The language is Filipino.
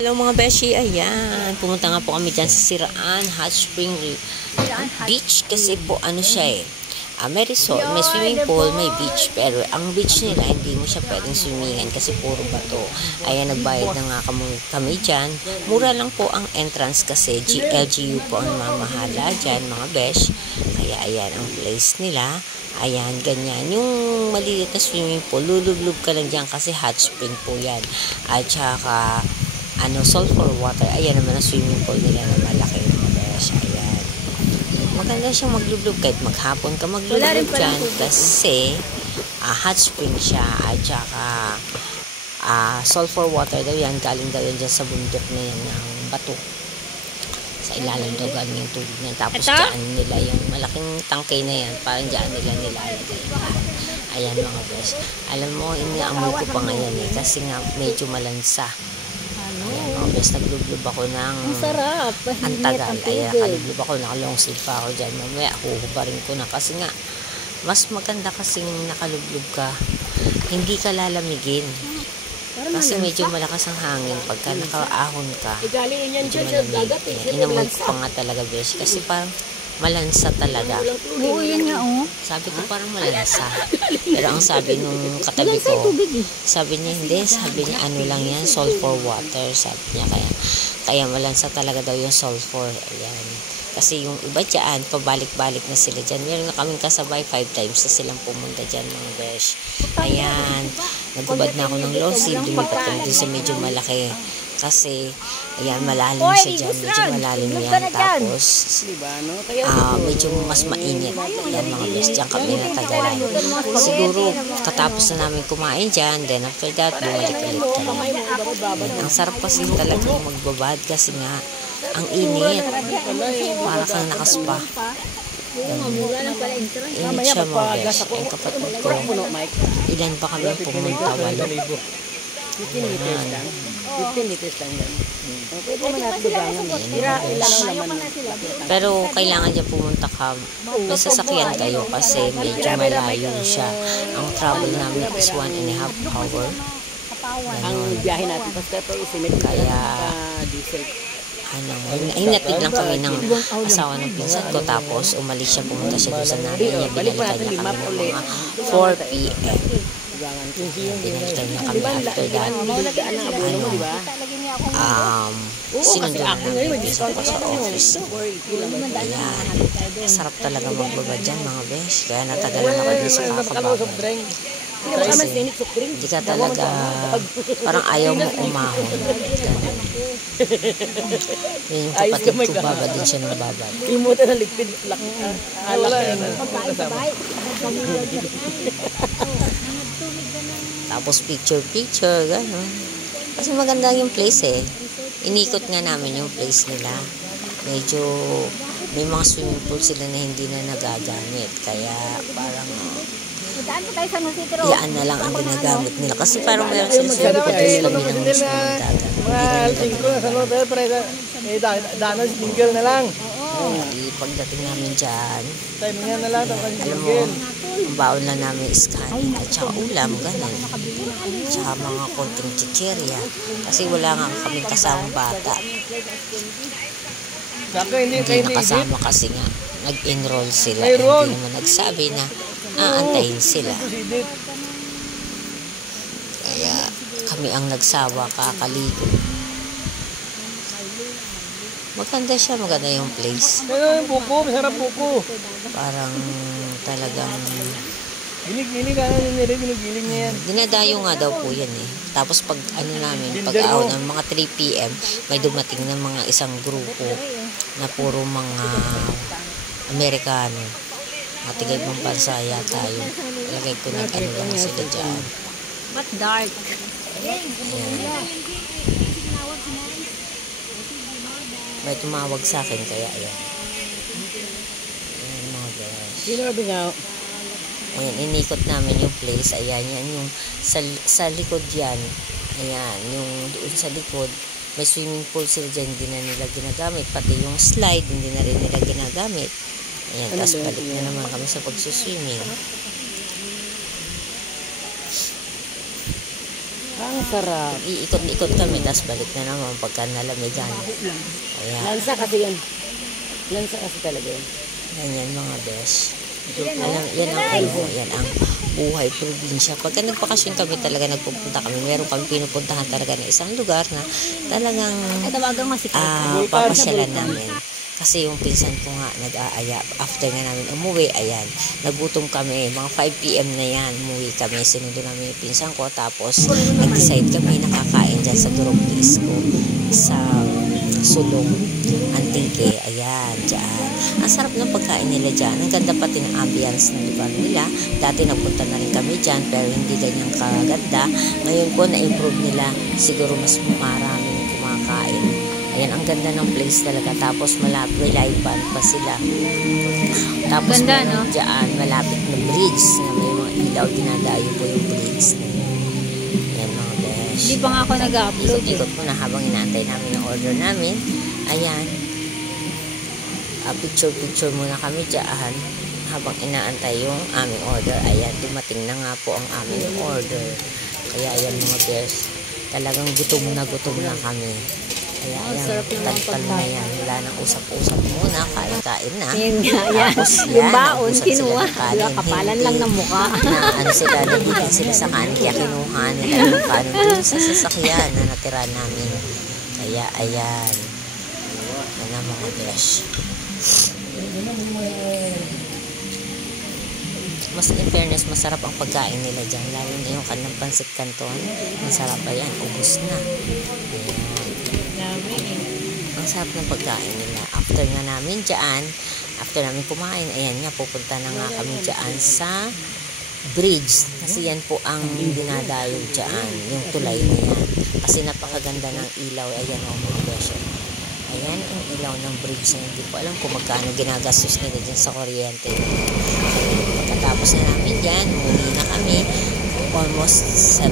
Hello mga beshi, ayan. Pumunta nga po kami dyan sa Siraan Hot Spring Beach kasi po ano siya may resort, may swimming pool, may beach. Pero ang beach nila, hindi mo siya pwedeng swimmingan kasi puro bato. Ayan, nagbayad na nga kami dyan. Mura lang po ang entrance kasi LGU po ang mamahala dyan mga besh. Kaya ayan ang place nila. Ayan, ganyan. Yung maliit na swimming pool, lulublob ka lang dyan kasi hot spring po yan. At saka sulfur water. Ayan naman ang swimming pool nila na malaki mga besh. Ayan. Maganda siyang maglublob kahit maghapon ka maglublob dyan kasi hot spring siya at saka sulfur water daw yan. Galing daw yan dyan sa bundok na yan ng bato. Sa ilalim daw galing yung tubig na. Tapos dyan nila yung malaking tangkay na yan. Parang dyan nila nilalagay. Ayan mga besh. Alam mo, inaamoy ko pa ngayon kasi nga medyo malansa. Ayan mga besh, naglublob ako ng sarap. Antagal. Ayan, nakalublob ako, nakalong sleeve pa ako dyan. Mamaya, huhubarin ko na kasi nga, mas maganda kasi nakalublob ka. Hindi ka lalamigin. Kasi medyo malakas ang hangin. Pagka nakaahon ka, medyo malamig. Inamoy ko pa nga talaga besh. Kasi parang malansa talaga. Oo, yan nga Sabi ko parang malansa. Pero ang sabi nung katabi ko, sabi niya hindi. Sabi niya ano lang yan, sulfur water. Sabi niya kaya malansa talaga daw yung sulfur. Ayan. Kasi yung iba dyan, pabalik-balik na sila dyan. Meron na kaming kasabay, 5 times na silang pumunta dyan mga besh. Ayan. Nagubad na ako ng low seal. Lumipat kami dun sa medyo malaki. Kasi, ayan, malalim siya dyan. Medyo malalim yan. Tapos, medyo mas mainit. Ayan mga besh, dyan kami natagalan. Siguro, katapos na namin kumain dyan. Then, after that, bumalik ulit kami. Ang sarap kasi talagang magbabad kasi nga, ang init. Para kang nakaspa. Init siya mga besh. Ang kapatid ko, ilan pa kami pumunta? 8. 15 liters lang yan. Pwede mo natin pero kailangan dyan pumunta ka. May sasakyan kayo kasi medyo malayo siya. Ang travel namin is 1.5 hour. Ang biyahe natin pa isimit kaya diesel. Hinatid lang kami ng asawa ng pinsan ko tapos umalis siya, pumunta siya doon sa nanay niya. Binalikan niya kami ng mga 4 p.m. Binalikan niya kami after that. Sinundo na namin yung pinsan ko sa office. Ayan. Sarap talaga magbaba dyan mga besh. Kaya natagalan ako din sa kakababay. Kasi hindi ka talaga parang ayaw mo umahon. Yan yung kapatid ko, babad din siya ng babad. Imuta na liquid plak. Tapos picture gano'n. Kasi maganda yung place inikot nga namin yung place nila. Medyo may mga swimming pool sila na hindi na nagagamit. Kaya parang yan na lang ang ginagamit nila. Kasi parang meron sila swimming pool kami ng mismo ng dagat. Single na lang. Pagdating namin dyan, alam mo, ang baon lang namin is kanin at saka ulam, ganun. At saka mga konting chichirya. Kasi wala nga kaming kasamang bata. Hindi nakasama kasi nga nag-enroll sila. Hindi naman nagsabi na aantayin sila. Kaya kami ang nagsawa kakaligo. Maganda siya, maganda yung place. Buko, masarap buko. Parang talagang Ginig niya yan. dinadayo nga daw po yan Tapos pag namin, pag-aw ng mga 3 p.m, may dumating ng mga isang grupo na puro mga Amerikano. Matigay mong bansa yata yun. Lagay ko lang lang sila dyan. But dark. Ayan. May tumawag sa akin kaya ayan. Ayan mga guys. Sinabi nga. Ayan, inikot namin yung place. Ayan, yan yung sa likod yan. Ayan, yung doon sa likod. May swimming pool sila dyan, hindi na nila ginagamit. Pati yung slide, hindi na rin nila ginagamit. Ayan, tapos balik na naman kami sa pagsuswimming. Ang sarap. Iikot-ikot kami, tapos balik na naman pagka nalamigan. Ayan. Lansa kasi yan. Lansa kasi talaga yan. Ganyan mga besh. Alam, yan ang buhay probinsya. Pagka nagpakasyon kami talaga, nagpupunta kami, meron kami pinupuntahan talaga na isang lugar na talagang papasyalan namin. Kasi yung pinsan ko nga nag-aaya, after nga namin umuwi, ayan, nagutom kami, mga 5 PM na yan, umuwi kami, sinundo namin yung pinsan ko, tapos nag-decide kami nakakain dyan sa Durog Disco, sa Sulong, Antique, ayan, dyan. Ang sarap ng pagkain nila dyan, ang ganda pati ng ambience ng lugar nila. Dati nagpunta na rin kami dyan, pero hindi ganyan kaganda. Ngayon po, na-improve nila, siguro mas maraming kumakain. Ayan, ang ganda ng place talaga. Tapos malapit, may live band pa sila. Tapos ganda, meron no? dyan, malapit na bridge na may mga ilaw, dinadayo po yung bridge na yun. Ayan mga besh. Hindi pa nga ako nag-upload. Ikot ko na habang inaantay namin yung order namin. Ayan. Picture-picture muna kami dyan habang inaantay yung aming order. Ayan, dumating na nga po ang aming order. Kaya ayan mga besh, talagang gutom na kami. Kaya ayan, tal na yan. Wala nang usap-usap muna, kain-kain na. Yun nga, yan. Tapos Yung baon, naubusan kinuha. sila ng kanin. Kapalan Hindi lang ng mukha. na ano sila, nabitin sila sa kanin, kaya kinuha nila yung kanin dun sa sasakyan na natira namin. Kaya ayan. Yan na mga besh. Mas in fairness, masarap ang pagkain nila dyan. Lalo na yung kanilang pansit canton. Masarap pa yan. Ubus na. Ayan. Ang sarap ng pagkain nila. After nga namin dyan, after namin kumain, ayan nga, pupunta na nga kami dyan sa bridge. Kasi yan po ang dinadayo dyan. Yung tulay na yan. Kasi napakaganda ng ilaw. Ayan o mga besh. Ayan ang ilaw ng bridge na hindi po alam kung magkano ginagastos nila dyan sa kuryente. Pagkatapos na namin dyan, umuwi na kami. Almost 7,